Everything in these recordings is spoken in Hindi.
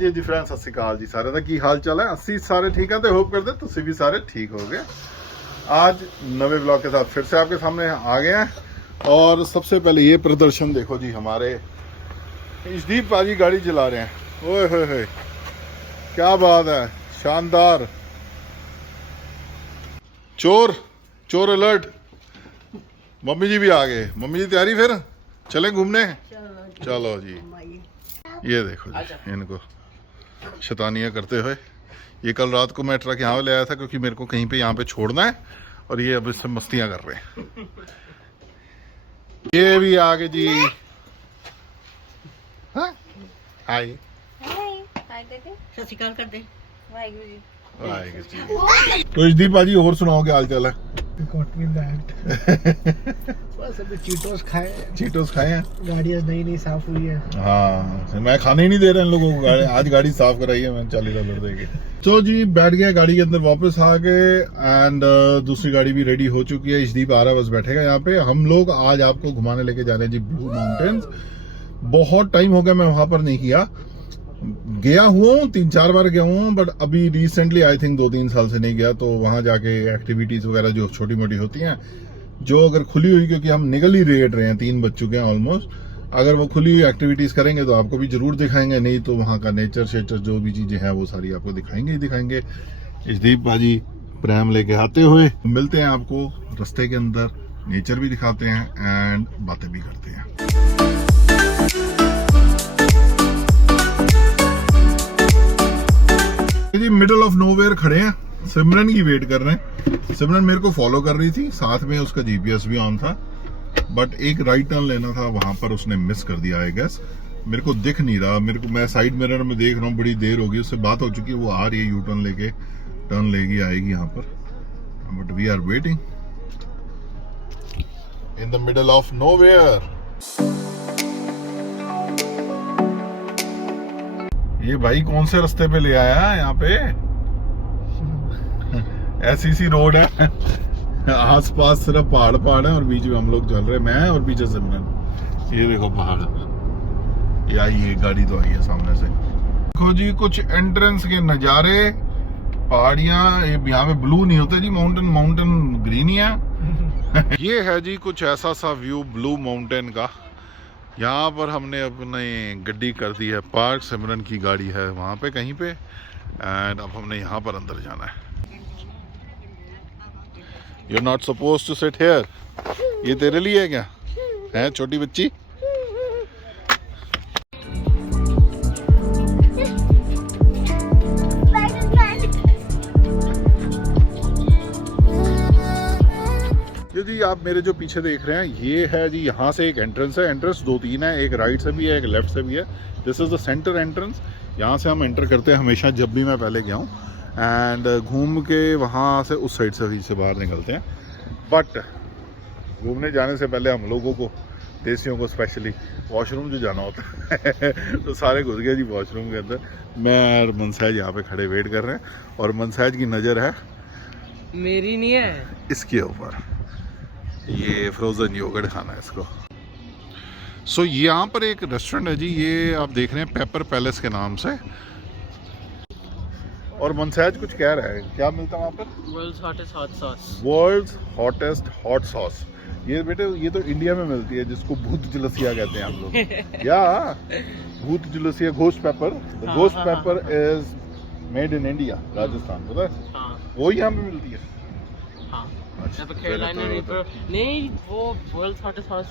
जी जी फ्रेंड्स, सत श्री अकाल जी सारे दा की हाल चाल है। अस्सी सारे ठीक है तो होप करते तुसी भी सारे ठीक हो गए। आज नवे ब्लॉग के साथ फिर से आपके सामने आ गए हैं और सबसे पहले ये प्रदर्शन देखो जी, हमारे इशदीप पाजी गाड़ी चला रहे हैं। ओए होए होए, क्या बात है, शानदार। चोर चोर अलर्ट। मम्मी जी भी आ गए। मम्मी जी तैयारी, फिर चलें घूमने। चलो जी, ये देखो जी इनको शैतानियाँ करते हुए। ये कल रात को मैं ट्रक यहाँ ले आया था क्योंकि मेरे को कहीं पे यहाँ पे छोड़ना है और ये अब इससे मस्तियाँ कर रहे हैं। ये भी आ गए जी। हाँ? हाय सत श्री अकाल कर दे। वाहिगुरु जी। वाहिगुरु जी। तो इशदीप भाजी और सुनाओ क्या हाल चाल है। बस अभी चीटोस खाए हैं। गाड़ी आज नई साफ हुई है। हाँ, मैं खाने ही नहीं दे रहा इन लोगों को। आज गाड़ी साफ कराई है मैंने $40 दे के। तो जी बैठ गया गाड़ी के अंदर, वापस आ गए एंड दूसरी गाड़ी भी रेडी हो चुकी है। इशदीप आ रहा है, बस बैठेगा यहाँ पे। हम लोग आज आपको घुमाने लेके जा रहे हैं जी ब्लू माउंटेन्स। बहुत टाइम हो गया मैं वहां पर नहीं गया हुआ हूँ, 3-4 बार गया हूँ, बट अभी रिसेंटली आई थिंक 2-3 साल से नहीं गया। तो वहां जाके एक्टिविटीज वगैरह जो छोटी मोटी होती हैं, जो अगर खुली हुई, क्योंकि हम निकल ही रेट रहे हैं, 3 बज चुके हैं ऑलमोस्ट, अगर वो खुली हुई एक्टिविटीज करेंगे तो आपको भी जरूर दिखाएंगे। नहीं तो वहां का नेचर शेचर जो भी चीजें हैं वो सारी आपको दिखाएंगे ही दिखाएंगे। इशदीप भाजी प्रेम लेके आते हुए मिलते हैं आपको रास्ते के अंदर, नेचर भी दिखाते हैं एंड बातें भी करते हैं। जी मिडल ऑफ नोवेयर खड़े हैं, सिमरन की वेट कर रहे हैं। सिमरन मेरे को फॉलो कर रही थी, साथ में उसका जीपीएस भी ऑन था, बट एक राइट टर्न लेना था, वहां पर उसने मिस कर दिया आई गेस। मेरे को दिख नहीं रहा, मेरे को, मैं साइड मिरर में देख रहा हूँ, बड़ी देर होगी, उससे बात हो चुकी है, वो आ रही है, यू टर्न लेके टर्न लेगी आएगी यहाँ पर, but we are waiting in the middle of nowhere. ये भाई कौन से रास्ते पे ले आया है यहाँ पे। ऐसी सी रोड है, आसपास सिर्फ पहाड़ पहाड़ है और बीच में हम लोग चल रहे हैं, मैं और पीछे सिमरन। ये देखो पहाड़, ये आई, ये गाड़ी तो आई है सामने से। देखो जी कुछ एंट्रेंस के नज़ारे, पहाड़ियाँ। यहाँ पे ब्लू नहीं होते जी, माउंटेन ग्रीन ही है। ये है जी कुछ ऐसा सा व्यू ब्लू माउंटेन का। यहाँ पर हमने अपने गड्डी कर दी है पार्क, सिमरन की गाड़ी है वहाँ पे कहीं पे, एंड अब हमने यहाँ पर अंदर जाना है। You're not supposed to sit here. ये तेरे लिए है क्या, है छोटी बच्ची। जी आप मेरे जो पीछे देख रहे हैं, ये है जी, यहाँ से एक एंट्रेंस है। एंट्रेंस 2-3 है, एक राइट से भी है, एक लेफ्ट से भी है। This is the centre entrance. यहाँ से हम एंटर करते हैं हमेशा, जब भी मैं पहले गया हूँ, एंड घूम के वहाँ से उस साइड से बाहर निकलते हैं। बट घूमने जाने से पहले हम लोगों को, देसियों को स्पेशली, वॉशरूम जो जाना होता है तो सारे घुस गए जी वॉशरूम के अंदर। मैं और मनसैज यहाँ पे खड़े वेट कर रहे हैं और मनसैज की नज़र है, मेरी नहीं है, इसके ऊपर। ये फ्रोजन योगर्ट खाना है इसको। सो यहाँ पर एक रेस्टोरेंट है जी, ये आप देख रहे हैं पेपर पैलेस के नाम से। और मनसैज कुछ कह रहा है, क्या मिलता है वहाँ पर? World's hottest hot sauce. World's hottest hot sauce. ये बेटे ये तो इंडिया में मिलती है, जिसको भूत जुलसिया कहते हैं हम लोग। या भूत जुलसिया, ghost paper. Ghost paper is made in India, Rajasthan, पता है? वो यहाँ पे मिलती है। अच्छा, कैरोलिना रीपर नहीं, वो वर्ल्ड्स हॉटेस्ट हॉट।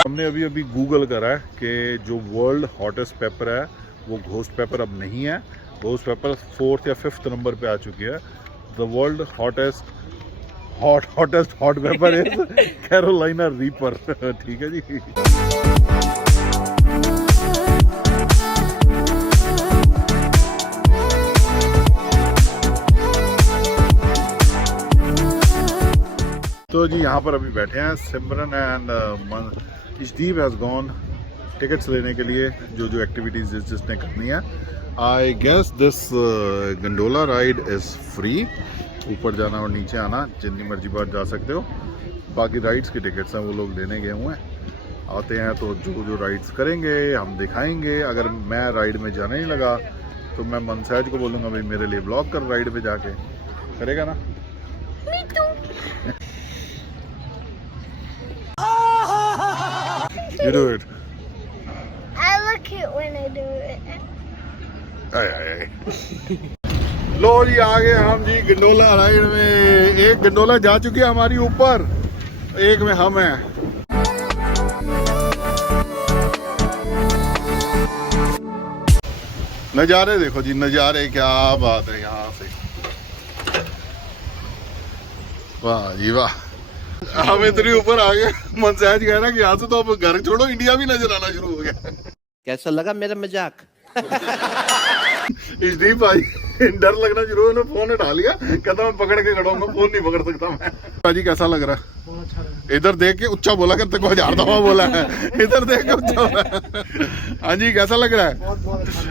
हमने अभी गूगल करा है कि जो वर्ल्ड हॉटेस्ट पेपर है वो घोस्ट पेपर अब नहीं है। घोस्ट पेपर 4th या 5th नंबर पे आ चुकी है। The world hottest hot paper is Carolina reaper. ठीक है जी। तो जी यहाँ पर अभी बैठे हैं Simran and Ishdeep has gone tickets लेने के लिए, जो एक्टिविटीज जिसने करनी है। I guess this gondola ride is free. ऊपर जाना और नीचे आना जितनी मर्जी बार जा सकते हो। बाकी राइड्स की टिकट्स हैं वो लोग लेने गए हुए हैं। आते हैं तो जो जो राइड्स करेंगे हम दिखाएंगे। अगर मैं राइड में जाने नहीं लगा तो मैं मनसैज को बोलूँगा भाई मेरे लिए ब्लॉग कर राइड पे जाके, करेगा ना? You do it. I look it when I do it. आए आए आए। लो जी आ गए हम जी गंडोला राइड में। एक गंडोला जा चुकी है हमारी ऊपर, एक में हम हैं। नज़ारे देखो जी, नज़ारे, क्या बात है यहाँ से। वाह जी वाह, हम इतनी ऊपर आ गए। मनसैज कह रहा कि यहाँ से तो अब घर छोड़ो, इंडिया भी नजर आना शुरू हो गया। कैसा लगा मेरा मजाक? इजदीप भाई डर लगना शुरू हुआ, फोन उठा लिया, कहता मैं पकड़ के खड़ा हूँ, फोन नहीं पकड़ सकता मैं। भाजी कैसा लग रहा है? इधर देख के उच्चा बोला करते को 1000 दफा बोला है, इधर देख के उच्चा बोला। हाँ जी कैसा लग रहा है? बहुत अच्छा।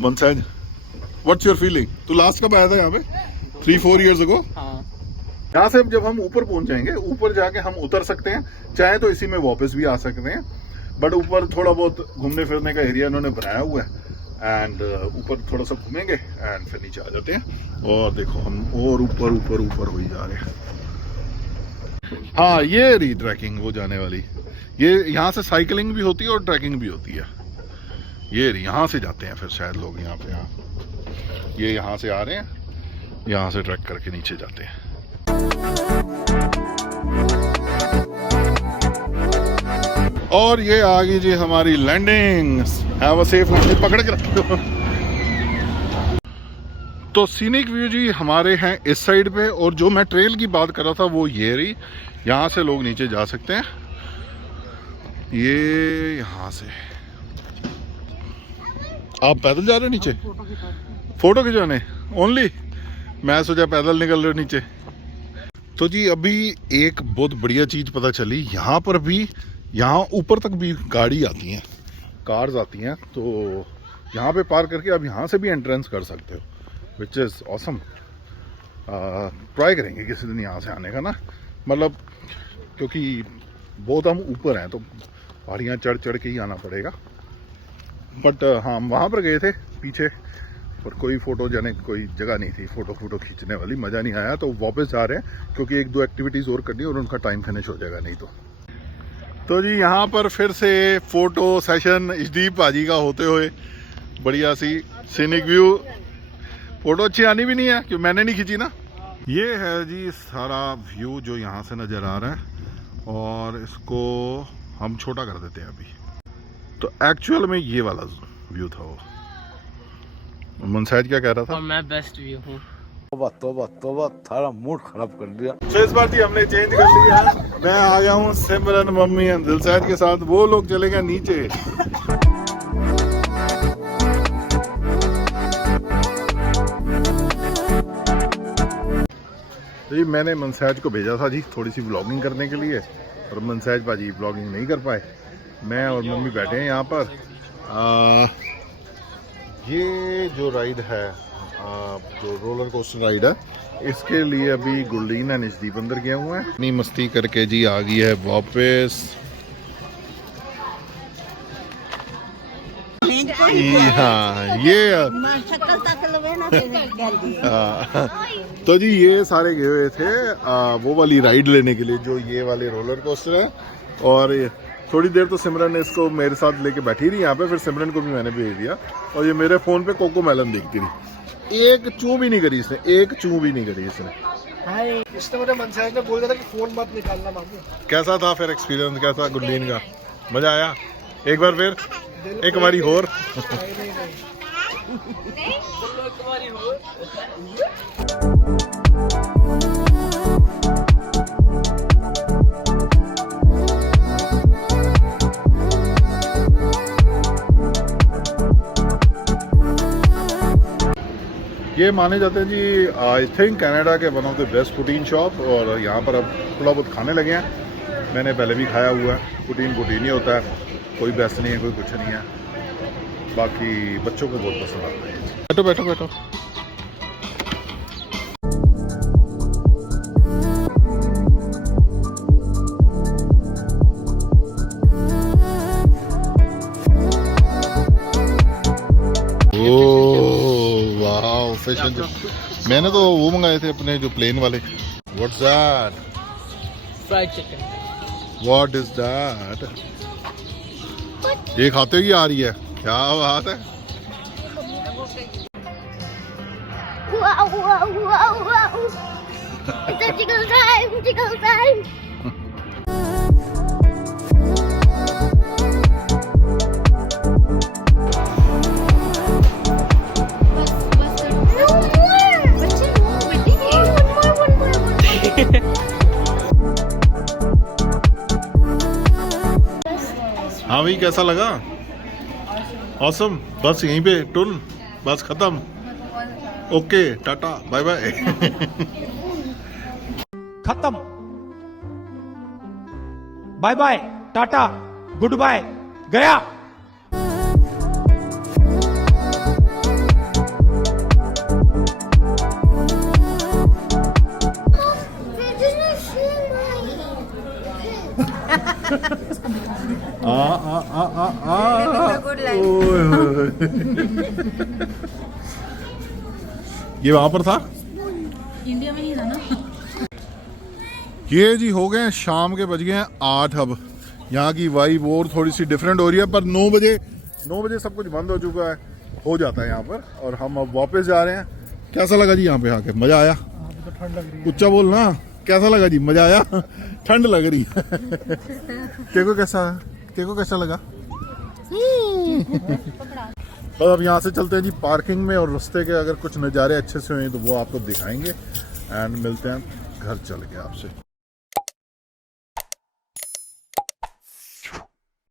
मनसैज व्हाट्स योर फीलिंग? तू लास्ट कब आया था यहाँ पे? 3-4 years ago। हाँ। यहाँ से जब हम ऊपर पहुंच जाएंगे, ऊपर जाके हम उतर सकते हैं, चाहे तो इसी में वापस भी आ सकते हैं, बट ऊपर थोड़ा बहुत घूमने फिरने का एरिया इन्होंने बनाया हुआ है एंड ऊपर थोड़ा सा घूमेंगे एंड फिर नीचे आ जाते हैं। और देखो हम और ऊपर ऊपर ऊपर हो ही जा रहे हैं। हाँ ये रही ट्रैकिंग वो जाने वाली, ये यहाँ से साइकिलिंग भी होती है और ट्रैकिंग भी होती है। ये रही, यहाँ से जाते हैं फिर शायद लोग यहाँ पे। यहाँ ये यहाँ से आ रहे हैं, यहाँ से ट्रैक करके नीचे जाते हैं। और ये आ गई जी हमारी landing. Have a safe landing, पकड़ के रखो। तो सीनिक व्यू जी हमारे हैं इस साइड पे, और जो मैं ट्रेल की बात कर रहा था वो ये रही। यहाँ से लोग नीचे जा सकते हैं, ये यहाँ से। आप पैदल जा रहे हो नीचे? फोटो खिंचाने ओनली? मैं सोचा पैदल निकल रहे हो नीचे। तो जी अभी एक बहुत बढ़िया चीज़ पता चली, यहाँ पर भी, यहाँ ऊपर तक भी गाड़ी आती हैं, कार्स आती हैं, तो यहाँ पे पार्क करके आप यहाँ से भी एंट्रेंस कर सकते हो, विच इज़ ऑसम। ट्राई करेंगे किसी दिन यहाँ से आने का ना, मतलब क्योंकि बहुत हम ऊपर हैं तो पहाड़ियाँ चढ़ चढ़ के ही आना पड़ेगा। बट हाँ हम वहाँ पर गए थे पीछे, और कोई फ़ोटो जाने कोई जगह नहीं थी फ़ोटो खींचने वाली, मज़ा नहीं आया, तो वापस जा रहे हैं क्योंकि 1-2 एक्टिविटीज़ और करनी और उनका टाइम फिनिश हो जाएगा नहीं तो जी यहाँ पर फिर से फ़ोटो सेशन इजदीप भाजी का होते हुए, बढ़िया सी सीनिक व्यू। फ़ोटो अच्छी आनी भी नहीं है क्योंकि मैंने नहीं खींची ना। ये है जी सारा व्यू जो यहाँ से नज़र आ रहा है, और इसको हम छोटा कर देते हैं अभी। तो एक्चुअल में ये वाला व्यू था वो। मनसैज क्या कह रहा था? और मैं बेस्ट व्यू हूँ। तोबा तोबा तोबा, थारा मूड खराब कर दिया। तो इस बार हमने चेंज कर लिया, मैं आ गया हूँ सिमरन, मम्मी और दिलशाद के साथ, वो लोग चले गए नीचे। तो जी मैंने मनसैज को भेजा था जी थोड़ी सी व्लॉगिंग करने के लिए, और मनसैज भाजी व्लॉगिंग नहीं कर पाए। मैं और मम्मी बैठे हैं यहाँ पर। ये जो राइड है, जो रोलर कोस्टर राइड है, इसके लिए अभी गुरलीन एंड इजदीप अंदर गए हुए हैं। इतनी मस्ती करके जी आ गई है वापस। हाँ ये तो जी ये सारे गए हुए थे वो वाली राइड लेने के लिए, जो ये वाले रोलर कोस्टर है। और थोड़ी देर तो सिमरन ने इसको मेरे साथ लेके बैठी रही यहाँ पे, फिर सिमरन को भी मैंने भेज दिया, और ये मेरे फ़ोन पे कोको मेलन देखती रही। एक चू भी नहीं करी इसने, एक चू भी नहीं करी इसने। इसने मुझे मनसैज ने बोल दिया था कि फोन मत निकालना बाबू। कैसा था फिर एक्सपीरियंस, कैसा गुरलीन का? मजा आया? एक बार फिर, एक बारी और। ये माने जाते हैं जी आई थिंक कनाडा के one of the best protein shop, और यहाँ पर अब थोड़ा बहुत खाने लगे हैं। मैंने पहले भी खाया हुआ है। प्रोटीन ही होता है, कोई बेस्ट नहीं है, कोई कुछ नहीं है। बाकी बच्चों को बहुत पसंद आता है। बैठो बैठो बैठो। मैंने तो वो मंगाए थे अपने जो प्लेन वाले. What's that? Fried chicken. What is that? ये खाते ही आ रही है. क्या बात है. Wow, wow, wow, wow. It's a jiggle time, jiggle time. No more. One more. हाँ भाई कैसा लगा? Awesome. बस यहीं पे टुन. बस खत्म. Okay tata bye bye. खत्म. Bye bye, tata, goodbye, गया. There's no shoe. ये वहां पर था. इंडिया में नहीं था ना. ये जी हो गए हैं शाम के बज गए हैं 8. अब यहाँ की वाइब और थोड़ी सी डिफरेंट हो रही है पर 9 बजे सब कुछ बंद हो चुका है. हो जाता है यहाँ पर. और हम अब वापस जा रहे हैं. कैसा लगा जी यहाँ पे आके? मजा आया? तो ठंड लग रही है. उच्चा बोलना. कैसा लगा जी? मजा आया? ठंड लग रही है. केको कैसा लगा? तो अब यहाँ से चलते हैं जी पार्किंग में और रास्ते के अगर कुछ नज़ारे अच्छे से हुए तो वो आपको दिखाएंगे. एंड मिलते हैं घर चल के आपसे.